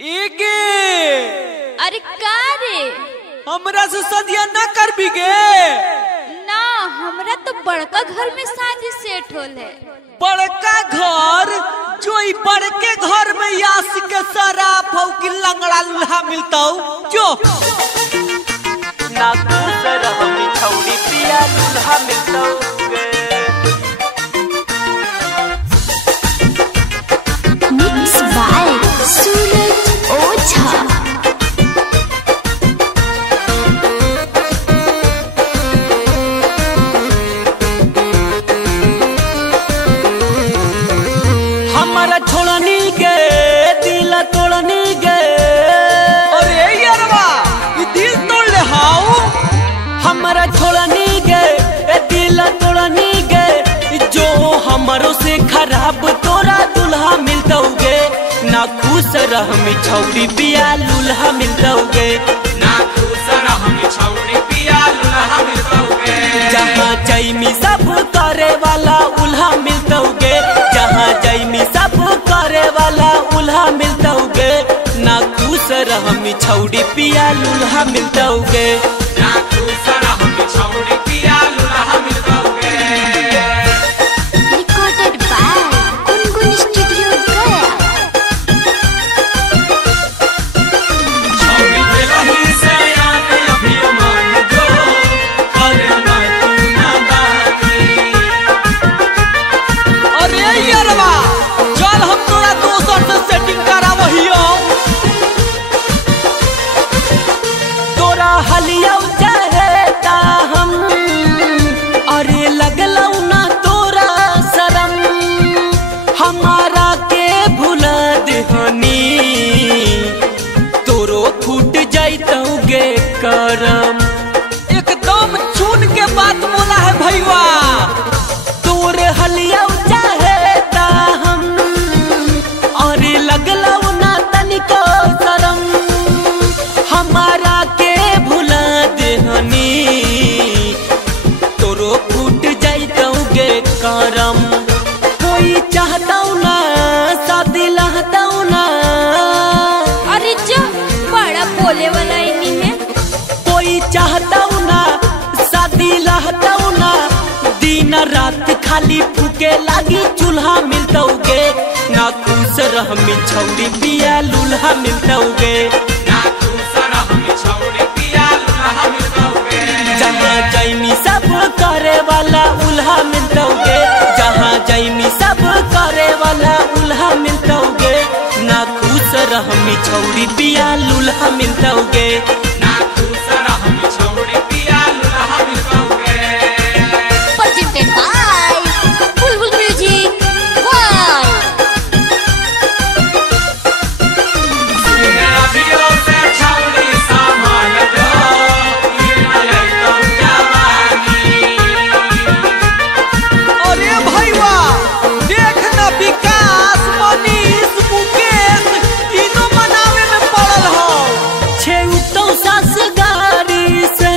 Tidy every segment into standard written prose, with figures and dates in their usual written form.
एगे अरे का रे हमरा से सदिया न कर भी गे ना हमरा तो बड़का घर में शादी सेट होल है। बड़का घर जो ई बड़के घर में यास के शराब हो कि लंगड़ा लूल्हा मिलता जो ना दूसर हम छौड़ी पिया लूल्हा मिलता मिक्स बाय सूरज ओझा। हमारा छोड़नी के दिल तोड़नी के अरे यारवा ये दिल तोड़ ले हाउ हमारा छोड़नी के दिल तोड़नी के जो हमारो से खराब तोरा दुल्हा मिलतौगे ना खुश रहमी छौड़ी पिया लूल्हा मिलतौगे ना खुश रहमी छौड़ी पिया लूल्हा मिलतौगे जहाँ जैमी सब करे वाला उल्हा मिलतौगे जहाँ जैमी सब करे वाला उल्हा मिलतौगे ना खुश रहमी छौड़ी पिया लूल्हा मिलतौगे ना खुश रहमी छौड़ी पिया लूल्हा मिलतौगे। रिकॉर्डेड बाय गुनगुन स्टूडियो गया। छौड़ी के रही से याद अभी मान जो अरे मैं तू ना बाकी अरे यारवा चल हम तोरा दोसर से सेटिंग करावहियो तोरा हलिया चाहेता हम अरे लगलौ ना तोरा शरम हमारा के भुला देहनी तोरो फूट जाइतौगे करम एकदम चुन के बात बोला है भैया तोरे हलिया चाहेता हम और लगलौ ना तनिको शरम हमारा के भुला देहनी तोरो फूट जाइतौगे करम कोई चाहतौ ना शादी लहतौ ना अरे जो बड़ा बोले वाला इन्हीं है। कोई चाहतौ ना शादी लहतौ ना दिन रात खाली फूके लागी चूल्हा मिलतौगे ना खुश रहमी छौड़ी पिया लूल्हा मिलतौगे ना खुश रहमी छौड़ी पिया लूल्हा मिलतौगे जहाँ जैमी सब करे वाला उल्हा मिलतौगे जहाँ जैमी सब करे वाला उल्हा मिलतौगे ना खुश रहमी छौड़ी पिया लूल्हा मिलतौगे ना खुश रहमी छौड़ी पिया लूल्हा मिलतौगे। प्रेजेंटेड बाय बुलबुल म्यूजिक वन। अभियो से छौड़ी सामान जो ये ललैतौ जवानी अरे भैया देख ना विकास मनीष मुकेश तीनों मनावे में पड़ल हो छेउतौ सास गाड़ी से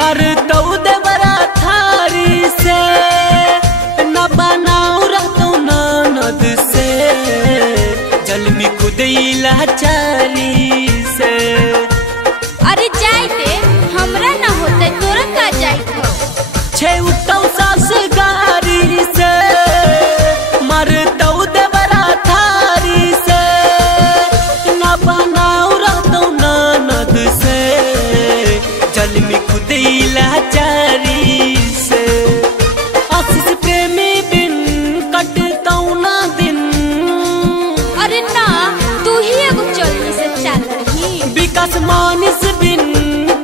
मरतौ देवरा थारी से न बनाऊ रहतौ ननद से जल में खुदैला चाली से अरे जाइते हमरा ना होते तोरा का जाइत हो। छेउतौ सास गाड़ी से मरतौ देवरा थारी से न बनाऊ रहतौ ननद से जल में खुदैला चारी से आशीष प्रेमी बिन कटतौ ना दिन अरे ना तू ही एगो चलनी से चल रही। विकास मानिस बिन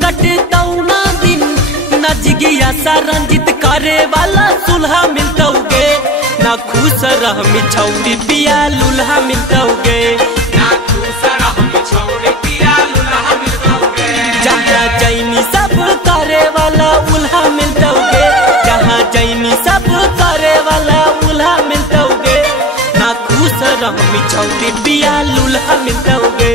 कटतौ ना दिन न जिज्ञासा रंजित करे वाला सुलहा मिलतौगे ना खुश रहमी छौड़ी पिया लूल्हा मिलतौगे ना खुश रहमी छौड़ी पिया लूल्हा मिलतौगे जहाँ जैमी सब करे वाला उल्हा मिलतौगे जहाँ जैमी सब करे वाला उल्हा मिलतौगे ना खुश रहमी छौड़ी पिया लूल्हा मिलतौगे।